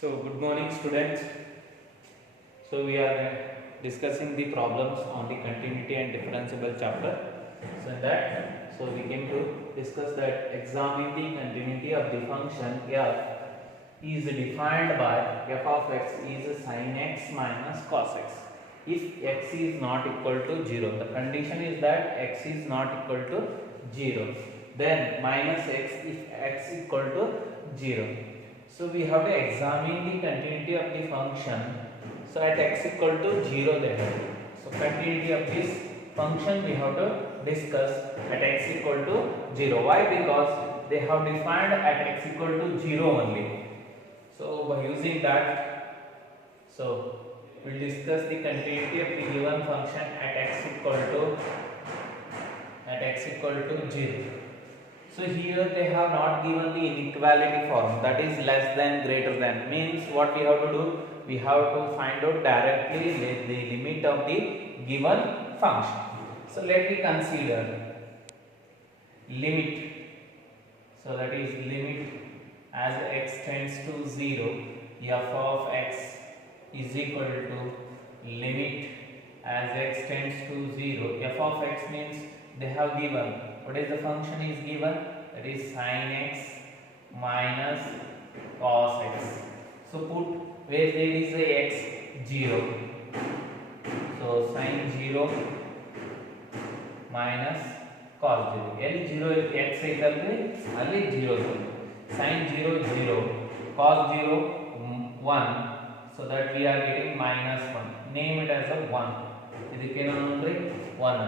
So, good morning, students. So, we are discussing the problems on the continuity and differentiable chapter. So, in that, we came to discuss that examine the continuity of the function f is defined by f of x is sin x minus cos x. If x is not equal to 0, the condition is that x is not equal to 0. Then minus x if x equal to 0. So we have to examine the continuity of the function. So at x equal to 0 then. So continuity of this function we have to discuss at x equal to 0. Why? Because they have defined at x equal to 0 only. So by using that, so we will discuss the continuity of the given function at x equal to 0. So here they have not given the inequality form, that is less than greater than, means what we have to do, we have to find out directly the limit of the given function. So let me consider limit. So that is limit as x tends to 0, f of x is equal to limit as x tends to 0. F of x means they have given, what is the function is given, that is sin x minus cos x. So put where there is a x 0, so sin 0 minus cos 0. L 0 x इधर ಅಲ್ಲಿ 0 sin 0 0, cos 0 1, so that we are getting minus 1. Name it as a 1. ಇದಕ್ಕೆ ಏನು ಅಂದ್ರೆ 1.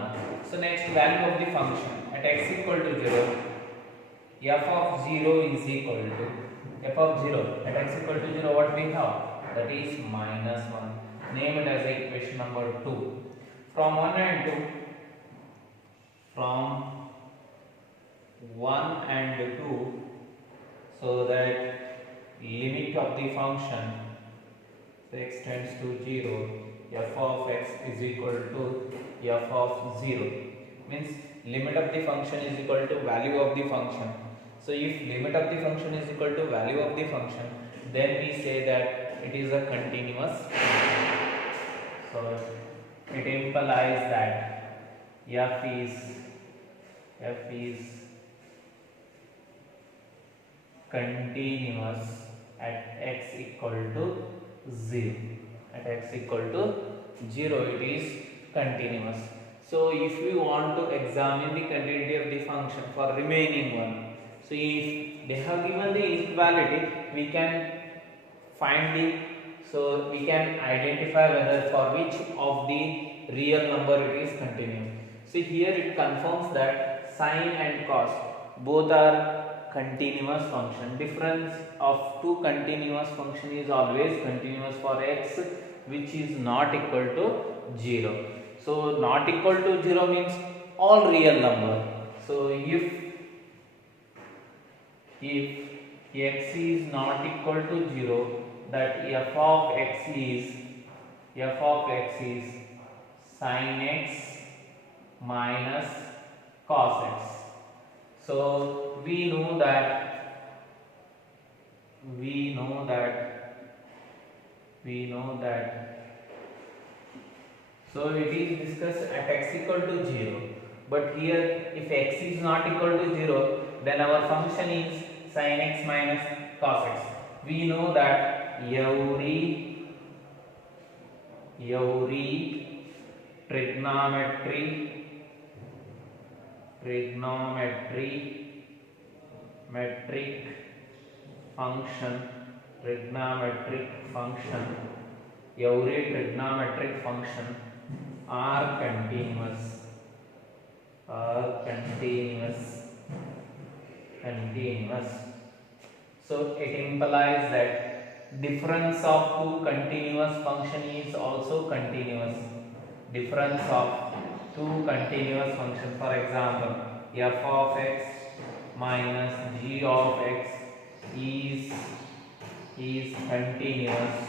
So next value of the function at x equal to 0, f of 0 is equal to f of 0 at x equal to 0, what we have, that is minus 1. Name it as equation number 2. From 1 and 2, from 1 and 2, so that limit of the function, so x tends to 0, f of x is equal to f of 0, means limit of the function is equal to value of the function. So if limit of the function is equal to value of the function, then we say that it is a continuous. So it implies that f is continuous at x equal to 0. At x equal to 0 it is continuous. So if we want to examine the continuity of the function for remaining one, so if they have given the inequality, we can find the, so we can identify whether for which of the real number it is continuous. See here it confirms that sin and cos both are continuous function. Difference of two continuous function is always continuous for x which is not equal to 0. So not equal to 0 means all real number. So if x is not equal to 0, that f of x is sin x minus cos x. So we know that so it is discussed at x equal to 0, but here if x is not equal to 0, then our function is sin x minus cos x. We know that every trigonometric function, every trigonometric function are continuous. So it implies that difference of two continuous function is also continuous. Difference of two continuous function, for example f of x minus g of x is continuous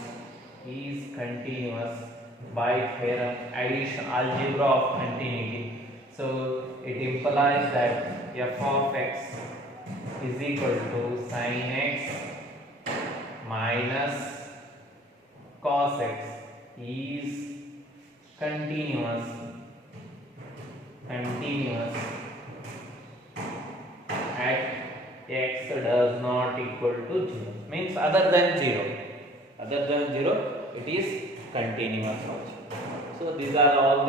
by theorem addition algebra of continuity. So it implies that f of x is equal to sin x minus cos x is continuous at x does not equal to 0, means other than 0 it is continuous also. So these are all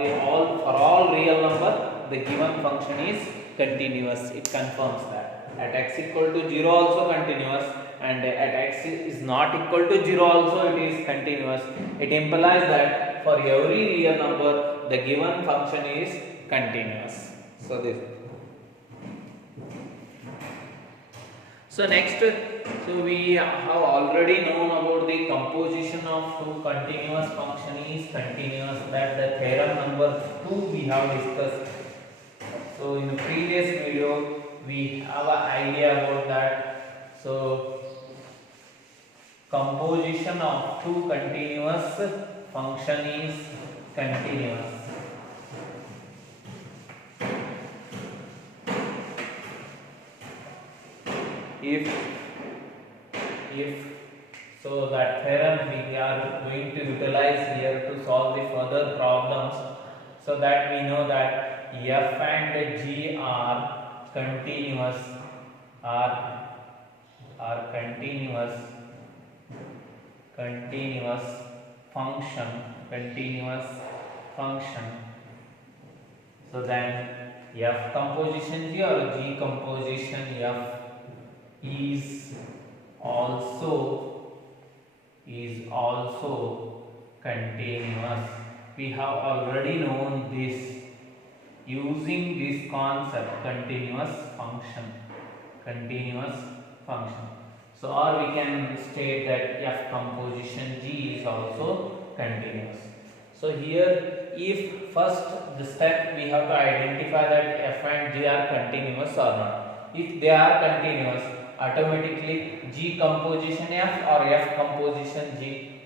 for all real number the given function is continuous. It confirms that at x equal to 0 also continuous, and at x is not equal to 0 also it is continuous. It implies that for every real number the given function is continuous. So this. So next, so we have already known about the composition of two continuous function is continuous, that the theorem number 2 we have discussed. So in the previous video we have an idea about that. So composition of two continuous function is continuous. If so that theorem we are going to utilize here to solve the further problems, so that we know that f and g are continuous function. So then f composition g or g composition f is also continuous. We have already known this using this concept continuous function. So or we can state that f composition g is also continuous. So here if first the step we have to identify that f and g are continuous or not. If they are continuous, automatically g composition f or f composition g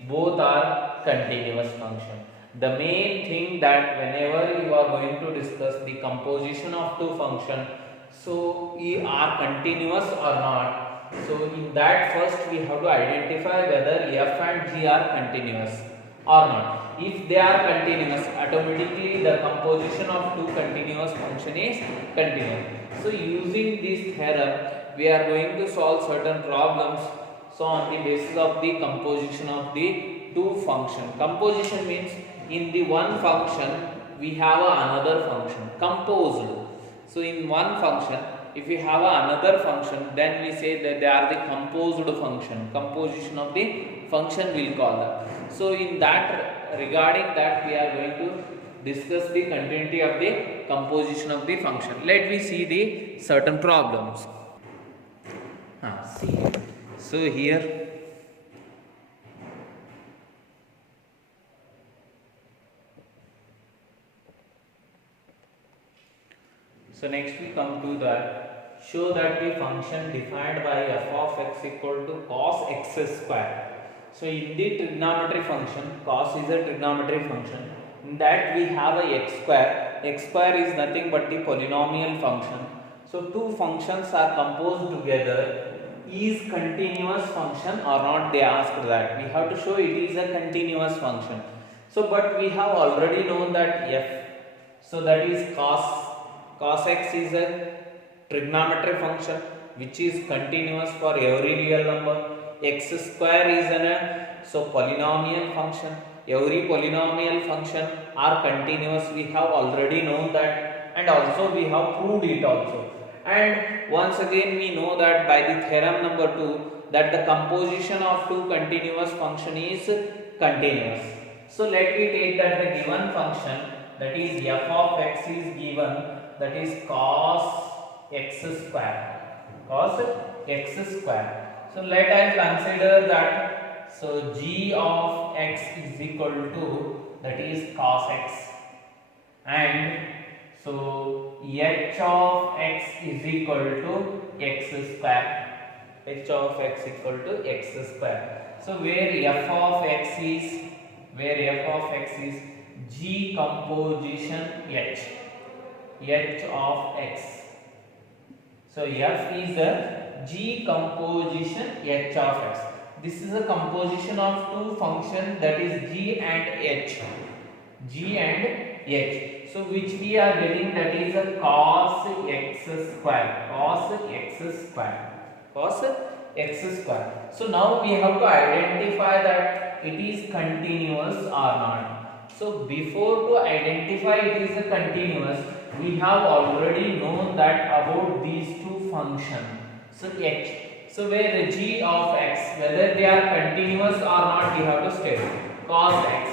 both are continuous function. The main thing that whenever you are going to discuss the composition of two function, so we are continuous or not. So in that first we have to identify whether f and g are continuous or not. If they are continuous, automatically the composition of two continuous function is continuous. So using this theorem we are going to solve certain problems. So on the basis of the composition of the two function. Composition means in the one function we have another function composed. So in one function if we have another function, then we say that they are the composed function. Composition of the function we'll call that. So in that, regarding that we are going to discuss the continuity of the composition of the function. Let me see the certain problems. See. So here so next we come to that, show that the function defined by f of x equal to cos x square. So in the trigonometry function, cos is a trigonometry function. In that we have a x square. X square is nothing but the polynomial function. So two functions are composed together. Is continuous function or not, they asked that. We have to show it is a continuous function. So but we have already known that f, so that is cos x is a trigonometry function which is continuous for every real number. X square is so polynomial function. Every polynomial function are continuous. We have already known that, and also we have proved it also. And once again we know that by the theorem number 2 that the composition of two continuous function is continuous. So let me take that the given function, that is f of x is given, that is cos x square. So let us consider that, so g of x is equal to, that is cos x, and so h of x is equal to x square. So where f of x is g composition h of x. So f is a g composition h of x. this is a composition of two functions, that is g and h. G and h. So which we are getting, that is a cos x square. Cos x square. Cos x square. So now we have to identify that it is continuous or not. So before to identify it is a continuous, we have already known that about these two functions. So h. So where g of x, whether they are continuous or not, we have to state. Cos x,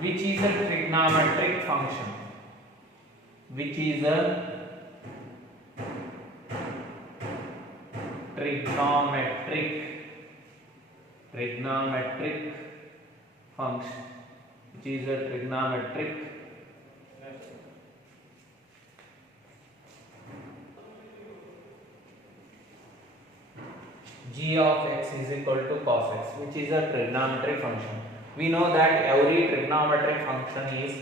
which is a trigonometric function, which is a trigonometric function, which is a trigonometric g of x is equal to cos x, which is a trigonometric function. We know that every trigonometric function is,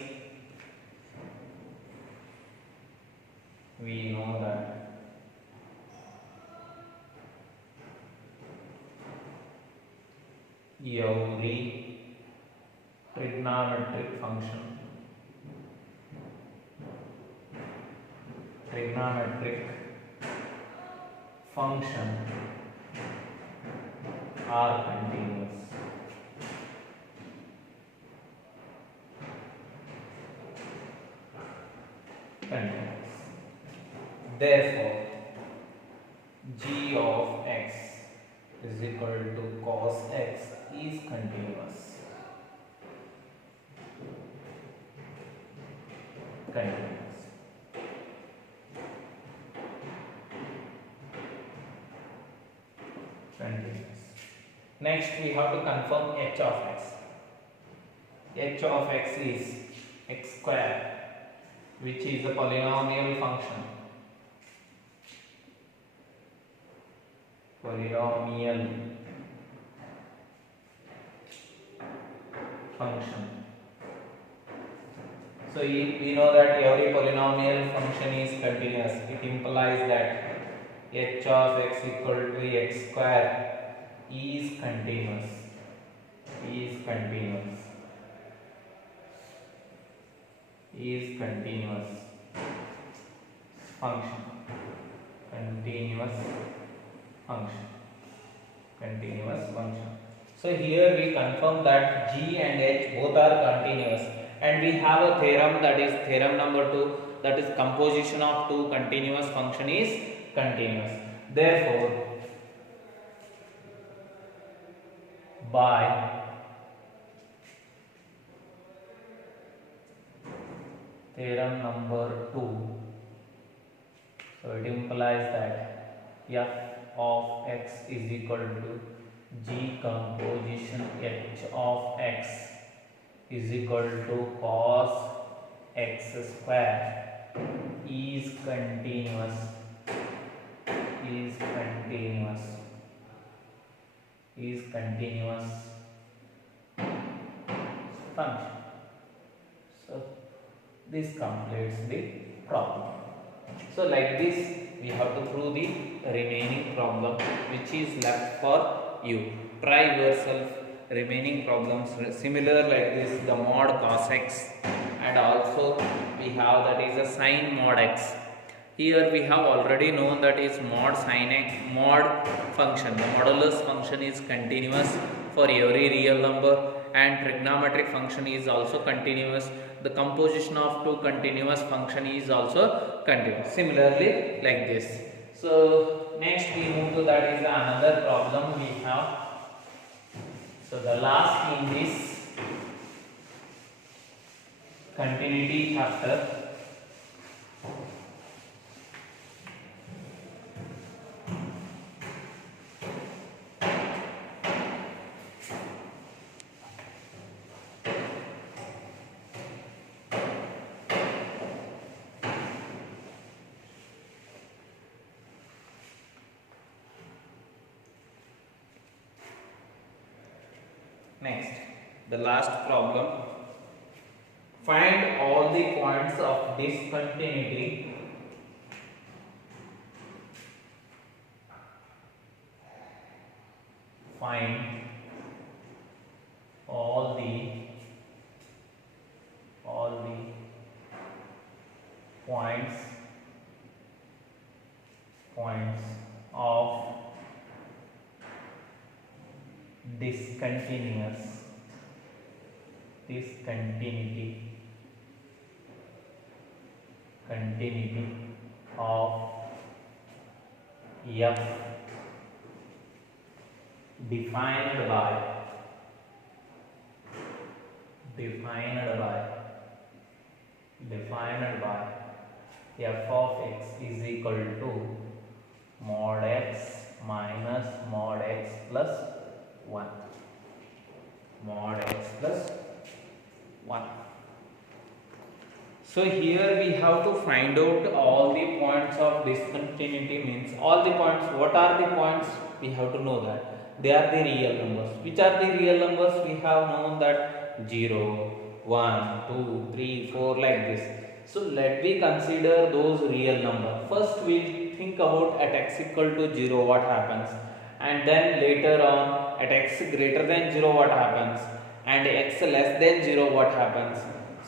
we know that every trigonometric function are continuous. Therefore, g of x is equal to cos x is continuous. Next, we have to confirm h of x. H of x is x square, which is a polynomial function. So we know that every polynomial function is continuous. It implies that h of x equal to x square is continuous. Function. So here we confirm that g and h both are continuous, and we have a theorem, that is theorem number 2, that is composition of two continuous function is continuous. Therefore, by theorem number 2, so it implies that f of x is equal to g composition h of x is equal to cos x square is continuous function. So this completes the problem. So like this we have to prove the remaining problem which is left for you. Try yourself remaining problems similar like this, the mod cos x, and also we have that is a sin mod x. Here we have already known that is mod sin x, mod function, the modulus function is continuous for every real number, and trigonometric function is also continuous. The composition of two continuous function is also continuous. Similarly like this. So next we move to that is another problem we have. So the last in this continuity chapter. Next, the last problem. Find all the points of discontinuity find all the points of continuity of f defined by f of x is equal to mod x minus mod x plus 1. Mod x plus 1. So here we have to find out all the points of discontinuity, means all the points. What are the points? We have to know that they are the real numbers. Which are the real numbers? We have known that 0, 1, 2, 3, 4 like this. So let me consider those real numbers. First we will think about at x equal to 0 what happens, and then later on at x greater than 0 what happens, and x less than 0 what happens.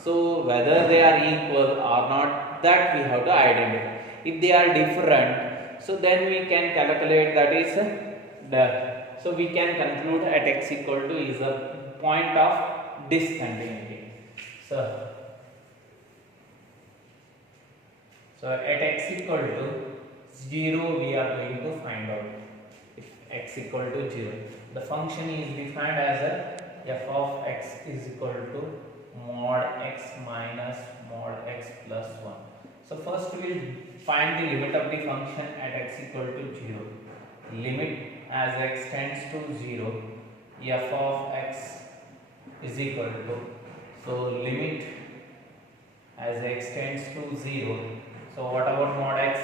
So whether they are equal or not, that we have to identify. If they are different, so then we can calculate, that is so we can conclude at x equal to is a point of discontinuity. So at x equal to 0 we are going to find out. If x equal to 0, the function is defined as a f of x is equal to mod x minus mod x plus 1. So first we will find the limit of the function at x equal to 0. Limit as x tends to 0, f of x is equal to, so limit as x tends to 0. So what about mod x?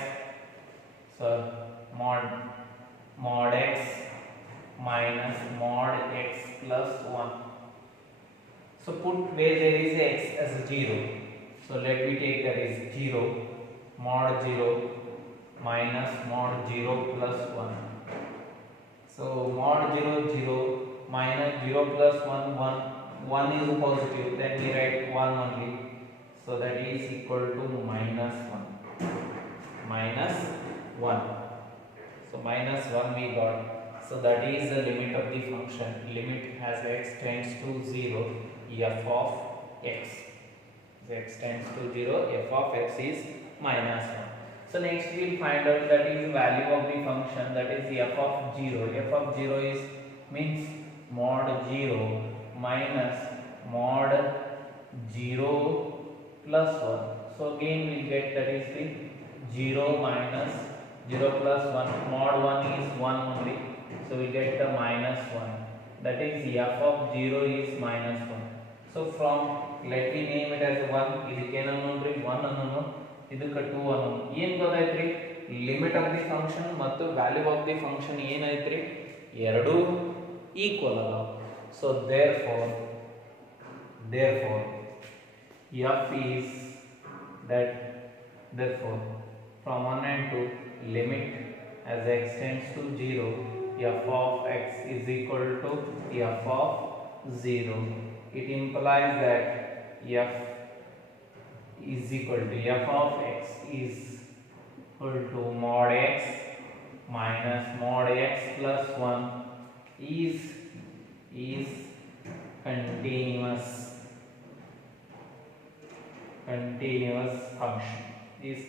So mod x minus mod x plus 1. So put where there is x as 0. So let me take that is 0, mod 0 minus mod 0 plus 1. So mod 0, 0 minus 0 plus 1, 1 is positive, then we write 1 only. So that is equal to minus 1. So minus 1 we got. So that is the limit of the function. Limit as x tends to 0, f of x. X tends to 0, f of x is minus 1. So next we will find out that is value of the function, that is f of 0. F of 0 is means mod 0 minus mod 0 plus 1. So again we will get that is the 0 minus 0 plus 1. Mod 1 is 1 only. So we get the minus 1. That is f of 0 is minus 1. So from, let me name it as 1. ಇದಕ್ಕೆ ಏನು ಅನ್ನೋದ್ರಿ 1 ಅನ್ನೋನು, ಇದಕ್ಕೆ 2 ಅನ್ನೋನು. ಏನು ಗೊತ್ತಾಯ್ತ್ರಿ? Limit of the function ಮತ್ತು value of the function ಏನಾಯ್ತ್ರಿ? ಎರಡೂ equal ಅದಾವ. So therefore f is that, therefore from 1 and 2 limit as x tends to 0, f of x is equal to f of 0. It implies that f is equal to f of x is equal to mod x minus mod x plus 1 is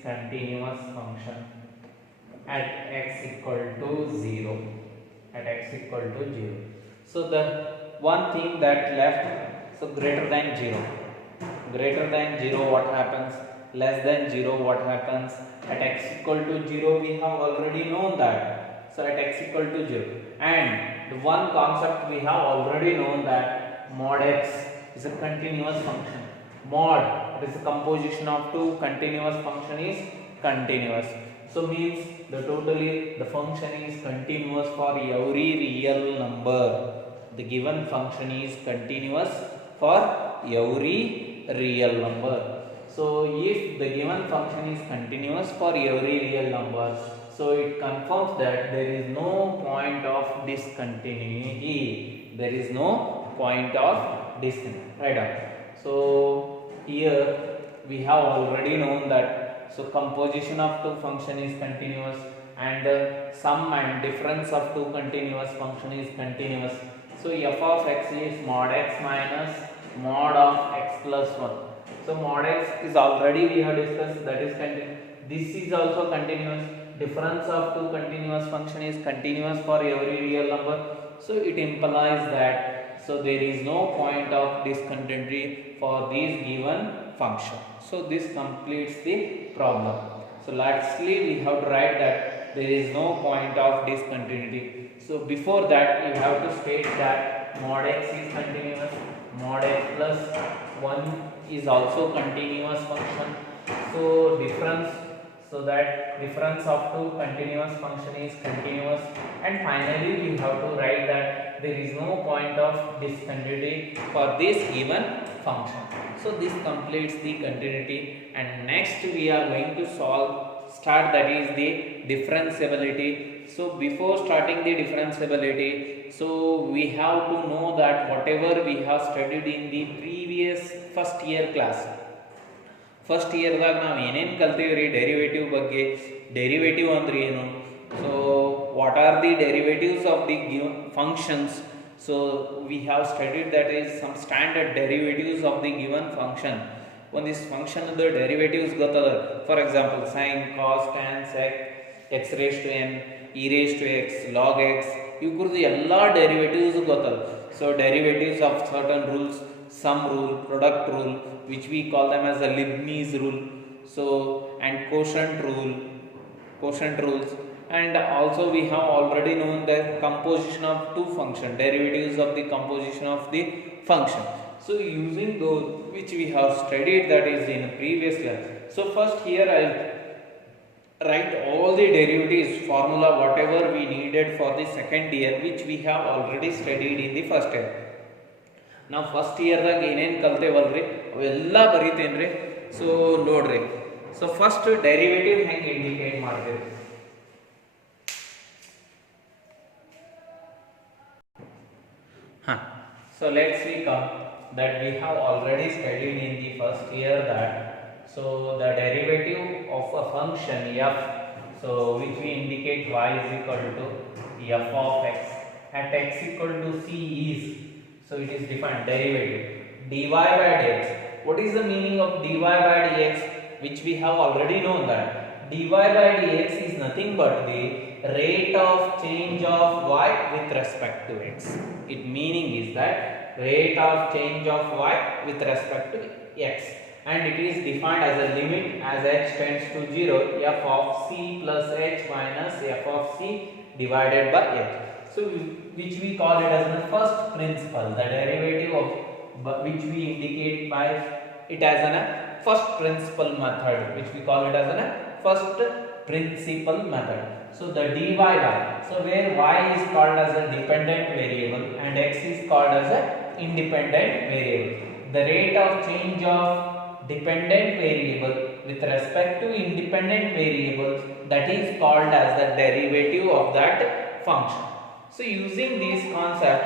continuous function at x equal to 0. So the one thing that left, so greater than 0 what happens, less than 0 what happens, at x equal to 0 we have already known that. So at x equal to 0, and the one concept we have already known that mod x is a continuous function. Mod, it is a composition of two, continuous function is continuous. So means the function is continuous for every real number. The given function is continuous for every real number. So if the given function is continuous for every real number, So it confirms that there is no point of discontinuity. There is no point of discontinuity. Right. So here we have already known that so composition of two function is continuous and sum and difference of two continuous function is continuous. So f of x is mod x minus mod of x plus 1. So mod x is already we have discussed, that is continuous. This is also continuous. Difference of two continuous function is continuous for every real number. So it implies that so there is no point of discontinuity for this given function. So this completes the problem. So lastly we have to write that there is no point of discontinuity. So before that you have to state that mod x is continuous, mod x plus 1 is also continuous function. So difference of two continuous function is continuous, and finally we have to write that there is no point of discontinuity for this given function. So this completes the continuity, and next we are going to start that is the differentiability. So before starting the differentiability, so we have to know that whatever we have studied in the previous first year class, first ಇಯರ್ದಾಗ ನಾವು ಏನೇನು ಕಲ್ತೀವಿ ರೀ derivative ಬಗ್ಗೆ. Derivative ಅಂದ್ರೆ ಏನು, so what are the derivatives of the given functions. So we have studied that is some standard derivatives of the given function. ಒಂದಿಷ್ಟು ಫಂಕ್ಷನ್ದು ಡೆರಿವೇಟಿವ್ಸ್ ಗೊತ್ತದ. For example sine, cos, tan, sec, x raise to n, e raise to x, log x, ಇವ್ರದ್ದು ಎಲ್ಲ derivatives ಗೊತ್ತದ. So derivatives of certain rules, sum rule, product rule, which we call them as the Leibniz rule, so and quotient rules, and also we have already known the composition of two function, derivatives of the composition of the function. So using those which we have studied, that is in previous class. So first here I'll write all the derivatives formula whatever we needed for the second year, which we have already studied in the first year. ನಾವು first ಇಯರ್ದಾಗ ಏನೇನು ಕಲ್ತೇವಲ್ರಿ ಅವೆಲ್ಲ ಬರೀತೇನ್ರಿ. So ನೋಡ್ರಿ, so first derivative ಹೆಂಗೆ indicate ಮಾಡ್ತೇವೆ. So let's recall that we have already studied in the first year that so the derivative of a function f, so which we indicate y is equal to f of x at x equal to c is, so it is defined derivative dy by dx. What is the meaning of dy by dx, which we have already known that dy by dx is nothing but the rate of change of y with respect to x. It meaning is that rate of change of y with respect to x, and it is defined as a limit as h tends to 0 f of c plus h minus f of c divided by h. So which we call it as the first principle, the derivative of which we indicate by it as a first principle method, which we call it as a first principle method. So the dy by, so where y is called as a dependent variable and x is called as a independent variable, the rate of change of dependent variable with respect to independent variables, that is called as the derivative of that function. So using this concept